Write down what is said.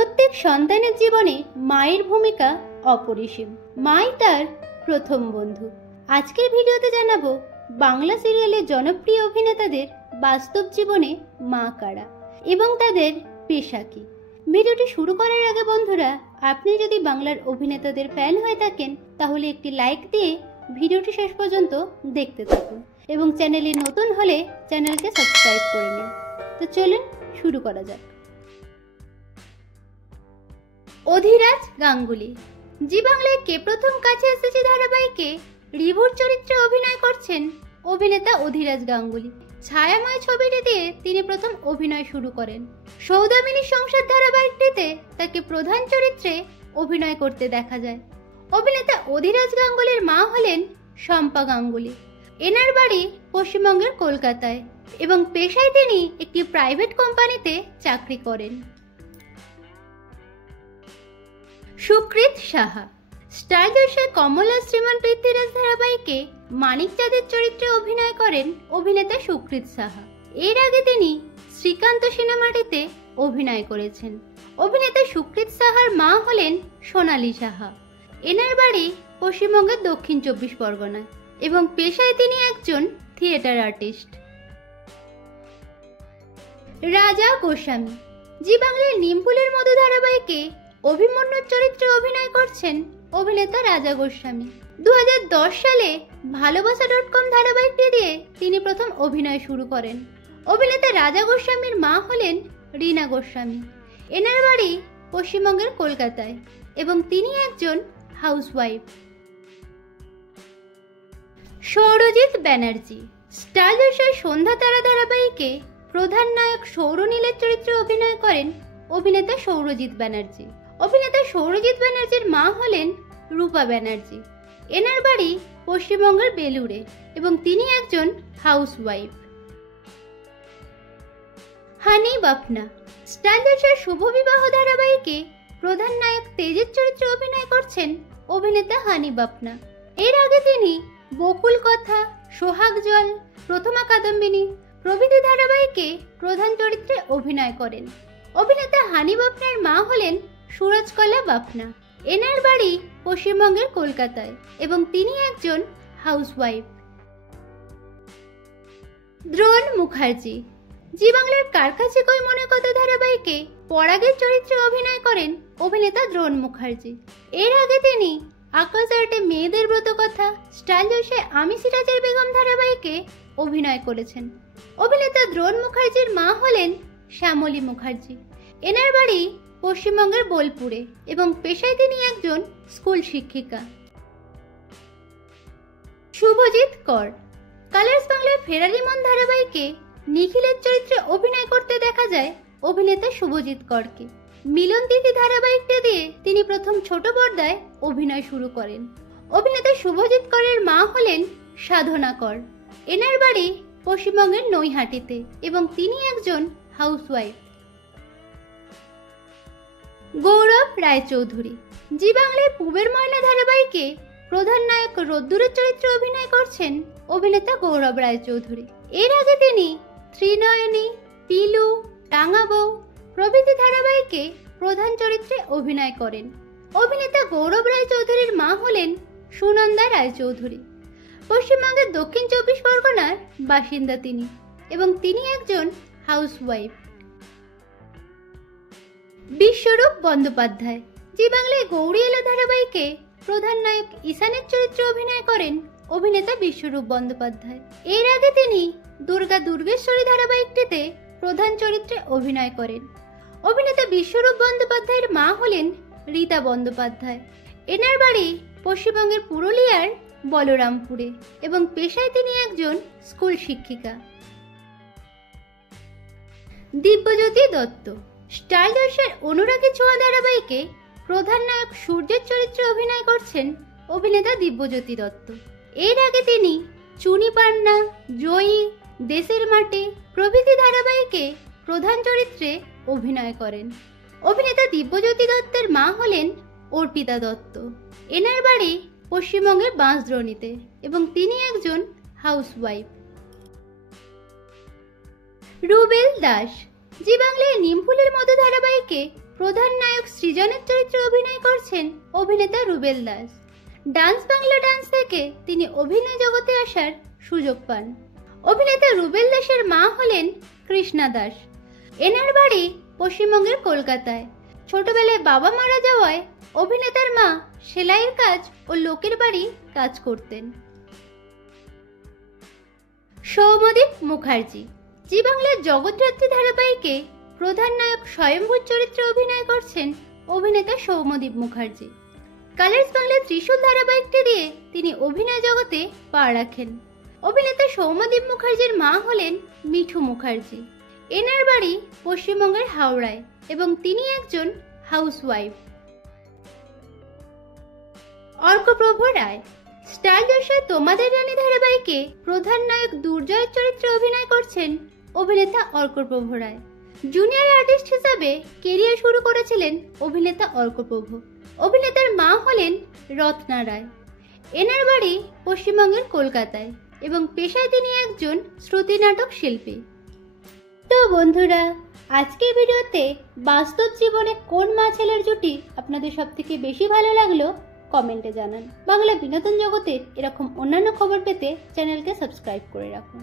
প্রত্যেক সন্তানের জীবনে মায়ের ভূমিকা অপরিসীম। মাই তার প্রথম বন্ধু। আজকের ভিডিওতে জানাবো বাংলা সিরিয়ালের জনপ্রিয় অভিনেতাদের বাস্তব জীবনে মা কারা এবং তাদের পেশা কি। ভিডিওটি শুরু করার আগে বন্ধুরা, আপনি যদি বাংলার অভিনেতাদের ফ্যান হয়ে থাকেন তাহলে একটি লাইক দিয়ে ভিডিওটি শেষ পর্যন্ত দেখতে থাকুন এবং চ্যানেলে নতুন হলে চ্যানেলকে সাবস্ক্রাইব করে নিন। তো চলুন শুরু করা যাক। অধীরাজ গাঙ্গুলি। জি বাংলায় কে প্রথম কাছে এসেছে ধারাবাহিকে রিভুর চরিত্রে অভিনয় করছেন অভিনেতা অধীরাজ গাঙ্গুলি। ছায়াময় ছবিটি দিয়ে তিনি প্রথম অভিনয় শুরু করেন। সৌদামিনী সংসার ধারাবাহিকটিতে তাকে প্রধান চরিত্রে অভিনয় করতে দেখা যায়। অভিনেতা অধীরাজ গাঙ্গুলির মা হলেন শম্পা গাঙ্গুলি। এনার বাড়ি পশ্চিমবঙ্গের কলকাতায় এবং পেশায় তিনি একটি প্রাইভেট কোম্পানিতে চাকরি করেন। সুকৃত সাহা। স্টার জলসায় কমল আর শ্রীমান পৃথ্বীরাজ ধারাবাহিকে মানিক চাঁদের চরিত্রে অভিনয় করেন অভিনেতা সুকৃত সাহা। এর আগে তিনি শ্রীকান্ত সিনেমাটিতে অভিনয় করেছেন। অভিনেতা সুকৃত সাহার মা হলেন সোনালী সাহা। এনার বাড়ি পশ্চিমবঙ্গের দক্ষিণ 24 পরগনায় এবং পেশায় তিনি একজন থিয়েটার আর্টিস্ট। রাজা গোস্বামী। জি বাংলার নিমফুলের মধু ধারাবাহিকে অভিমন্যুর চরিত্রে অভিনয় করছেন অভিনেতা রাজা গোস্বামী। 2010 সালে ভালোবাসা.com ধারাবাহিকটি দিয়ে তিনি প্রথম অভিনয় শুরু করেন। অভিনেতা রাজা গোস্বামীর মা হলেন রীনা গোস্বামী। এনার বাড়ি পশ্চিমবঙ্গের কলকাতায় এবং তিনি একজন হাউসওয়াইফ। সৌরজিৎ ব্যানার্জি। স্টার জলসায় সন্ধ্যা তারা ধারাবাহিকে প্রধান নায়ক সৌরনীলের চরিত্রে অভিনয় করেন অভিনেতা সৌরজিৎ ব্যানার্জি। অভিনেতা সৌরজিৎ ব্যানার্জির মা হলেন রূপা ব্যানার্জি। এনার বাড়ি পশ্চিমবঙ্গের বেলুড়ে এবং তিনি একজন হাউসওয়াইফ। হানি বাফনা। স্টার জলসার শুভ বিবাহ ধারাবাহিকে প্রধান নায়ক তেজের চরিত্রে অভিনয় করছেন অভিনেতা হানি বাফনা। এর আগে তিনি বকুল কথা, সোহাগ জল, প্রথমা কাদম্বিনী প্রভৃতি ধারাবাহিকে প্রধান চরিত্রে অভিনয় করেন। অভিনেতা হানি বাফনার মা হলেন সুরজকলা বাফনা। এনার বাড়ি পশ্চিমবঙ্গের কলকাতায় এবং তিনি একজন হাউসওয়াইফ। দ্রোণ মুখার্জি। জি বাংলার কার কাছে কই মনে কথা ধারাবাহিকে পরাগের চরিত্রে অভিনয় করেন অভিনেতা দ্রোণ মুখার্জি। এর আগে তিনি আকাশ আর্টে মেয়েদের ব্রত কথা, স্টার জলসায় আমি সিরাজের বেগম ধারাবাহিকে অভিনয় করেছেন। অভিনেতা দ্রোণ মুখার্জির মা হলেন শ্যামলী মুখার্জি। এনার বাড়ি পশ্চিমবঙ্গের বোলপুরে এবং পেশায় তিনি একজন স্কুল শিক্ষিকা। শুভজিৎ কর। কালার্স বাংলার ফেরারি মন ধারাবাহিকে নিখিলের চরিত্রে অভিনয় করতে দেখা যায় অভিনেতা শুভজিৎ করকে। মিলন তিথি ধারাবাহিকটি দিয়ে তিনি প্রথম ছোট পর্দায় অভিনয় শুরু করেন। অভিনেতা শুভজিৎ করের মা হলেন সাধনা কর। এনার বাড়ি পশ্চিমবঙ্গের নৈহাটিতে এবং তিনি একজন হাউসওয়াইফ। গৌরব রায়চৌধুরী। জি বাংলায় পুবের ময়না ধারাবাহিকে প্রধান নায়ক রোদ্দুরের চরিত্রে অভিনয় করছেন অভিনেতা গৌরব রায়চৌধুরী। এর আগে তিনি ত্রিনয়নী, পিলু, টাঙ্গাবউ প্রভৃতি ধারাবাহিকে প্রধান চরিত্রে অভিনয় করেন। অভিনেতা গৌরব রায়চৌধুরীর মা হলেন সুনন্দা রায়চৌধুরী। পশ্চিমবঙ্গের দক্ষিণ 24 পরগনার বাসিন্দা তিনি এবং তিনি একজন হাউসওয়াইফ। বিশ্বরূপ বন্দ্যোপাধ্যায়। জি বাংলায় গৌরী এলো ধারাবাহিকে প্রধান নায়ক ঈশানের চরিত্রে অভিনয় করেন অভিনেতা বিশ্বরূপ বন্দ্যোপাধ্যায়। এর আগে তিনি দুর্গা দুর্গেশ্বরী ধারাবাহিকটিতে প্রধান চরিত্রে অভিনয় করেন। অভিনেতা বিশ্বরূপ বন্দ্যোপাধ্যায়ের মা হলেন রীতা বন্দ্যোপাধ্যায়। এনার বাড়ি পশ্চিমবঙ্গের পুরুলিয়ার বলরামপুরে এবং পেশায় তিনি একজন স্কুল শিক্ষিকা। দিব্যজ্যোতি দত্ত। স্টার জলসার অনুরাগী ছোঁয়া ধারাবাহিকে প্রধান নায়ক সূর্যের চরিত্রে অভিনয় করছেন অভিনেতা দিব্যজ্যোতি দত্ত। এর আগে তিনি চুনি পান্না, জয়ী, দেশের মাটি প্রভৃতি ধারাবাহিকে প্রধান চরিত্রে অভিনয় করেন। অভিনেতা দিব্যজ্যোতি দত্তের মা হলেন অর্পিতা দত্ত। এনার বাড়ি পশ্চিমবঙ্গের বাঁশদ্রোণীতে এবং তিনি একজন হাউসওয়াইফ। রুবেল দাস। জি বাংলায় নিমফুলের মধু ধারাবাহিকে প্রধান নায়ক সৃজনের চরিত্রে অভিনয় করছেন অভিনেতা রুবেল দাস। ডান্স বাংলা ডান্স থেকে তিনি অভিনয় জগতে আসার সুযোগ পান। অভিনেতা রুবেল দাসের মা হলেন কৃষ্ণা দাস। এনার বাড়ি পশ্চিমবঙ্গের কলকাতায়। ছোটবেলায় বাবা মারা যাওয়ায় অভিনেতার মা সেলাইয়ের কাজ ও লোকের বাড়ি কাজ করতেন। সৌম্যদীপ মুখার্জি জি বাংলার জগদ্ধাত্রী ধারাবাহিকে প্রধান নায়ক স্বয়ম্ভূর চরিত্রে অভিনয় করছেন অভিনেতা সৌম্যদীপ মুখার্জি। কালার্স বাংলার ত্রিশূল ধারাবাহিকটি দিয়ে তিনি অভিনয় জগতে পা রাখেন। অভিনেতা সৌম্যদীপ মুখার্জির মা হলেন মিঠু মুখার্জি। এনার বাড়ি পশ্চিমবঙ্গের হাওড়ায় এবং তিনি একজন হাউসওয়াইফ। অর্কপ্রভ রায় স্টার জলসায় তোমাদের রানী ধারাবাহিকে প্রধান নায়ক দুর্জয়ের চরিত্রে অভিনয় করছেন অভিনেতা অর্কপ্রভ রায়। জুনিয়র আর্টিস্ট হিসাবে কেরিয়ার শুরু করেছিলেন অভিনেতা অর্কপ্রভ। অভিনেতার মা হলেন রত্না রায়। এনার বাড়ি পশ্চিমবঙ্গের কলকাতায় এবং পেশায় তিনি একজন শ্রুতি নাটক শিল্পী। তো বন্ধুরা, আজকের ভিডিওতে বাস্তব জীবনে কোন মা ছেলের জুটি আপনাদের সবথেকে বেশি ভালো লাগলো কমেন্টে জানান। বাংলা বিনোদন জগতের এরকম অন্যান্য খবর পেতে চ্যানেলকে সাবস্ক্রাইব করে রাখুন।